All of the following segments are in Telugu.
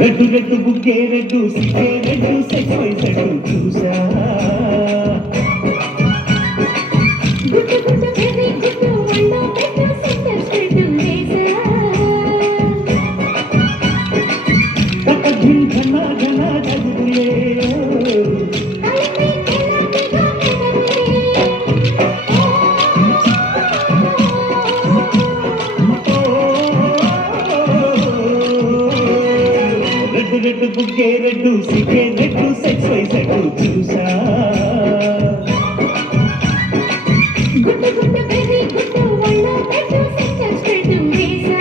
రెడ్డు రెడ్డు బుగ్గే రెడ్డు సిగ్గే రెడ్డు సెక్స్ వైసెడ్డు చూసా గుట్టు గుట్టు బేబీ గుట్టు ఒళ్ళో పెట్టు సెంటర్ స్ట్రెట్ వేసా తక ధిన్ ఘన ఘన జగులే కలిపి తెల్లటిగా రెడ్డు రెడ్డు బుగ్గే రెడ్డు సిగ్గే రెడ్డు సెక్స్ వైసెడ్డు చూసా గుట్టు గుట్టు బేబీ గుట్టు ఒళ్ళో పెట్టు సెంటర్ స్ట్రెట్ వేసా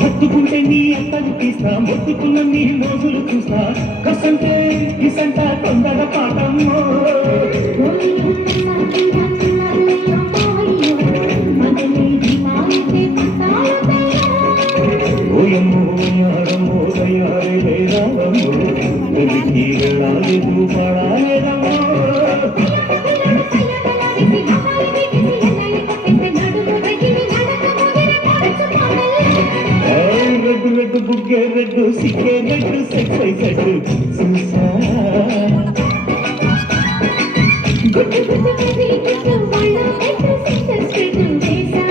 హత్తుకుంటే నీ అంతలు తీస్తా మొత్తుకున్న నీ మోజులు చూస్తా కసంటే కిసంట తొందర పాఠమ్మో ఓయమ్మో ఆడమ్మో తయారే లేదామో వెలికి వెళ్ళాలేదు పాడాలేదమ్మో రెడ్డు రెడ్డు బుగ్గే రెడ్డు సిగ్గే రెడ్డు సెక్స్ వైసెడ్డు చూసా గుట్టు గుట్టు బేబీ గుట్టు ఒళ్ళో పెట్టు సెంటర్ స్ట్రెట్ వేసా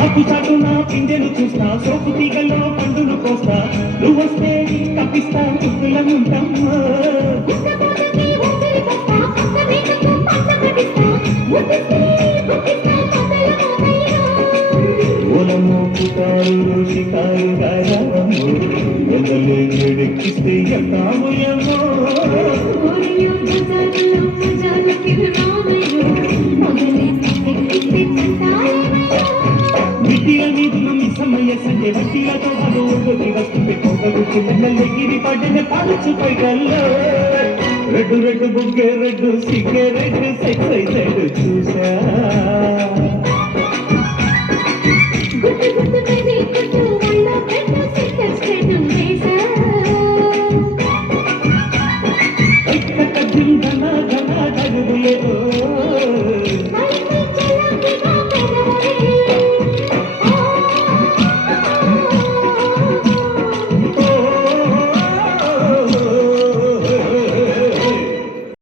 ఆకు చాటు నా పిందెలు చూస్తా సోపు తీగల్లో పండును కోస్తా నువ్వొస్తే తప్పిస్తా ముద్దులనుంటమ్మా ఓలమ్మో పుకారు షికారు గాయమ్మో మొదలే వేడెక్కిస్తే ఎక్కాముయమ్మో విద్య నిధులు మిస్సమయ్య సంజయ్ వడ్డీలతో వాళ్ళు ఒడ్డుకి వస్తుంటే కొంగగుచ్చి మెల్లెగిరి పడిన పాలుచు పైగల్లో రెడ్డు రెడ్డు బుగ్గే రెడ్డు సిగ్గే రెడ్డు సెక్స్ వైసెడ్డు చూసా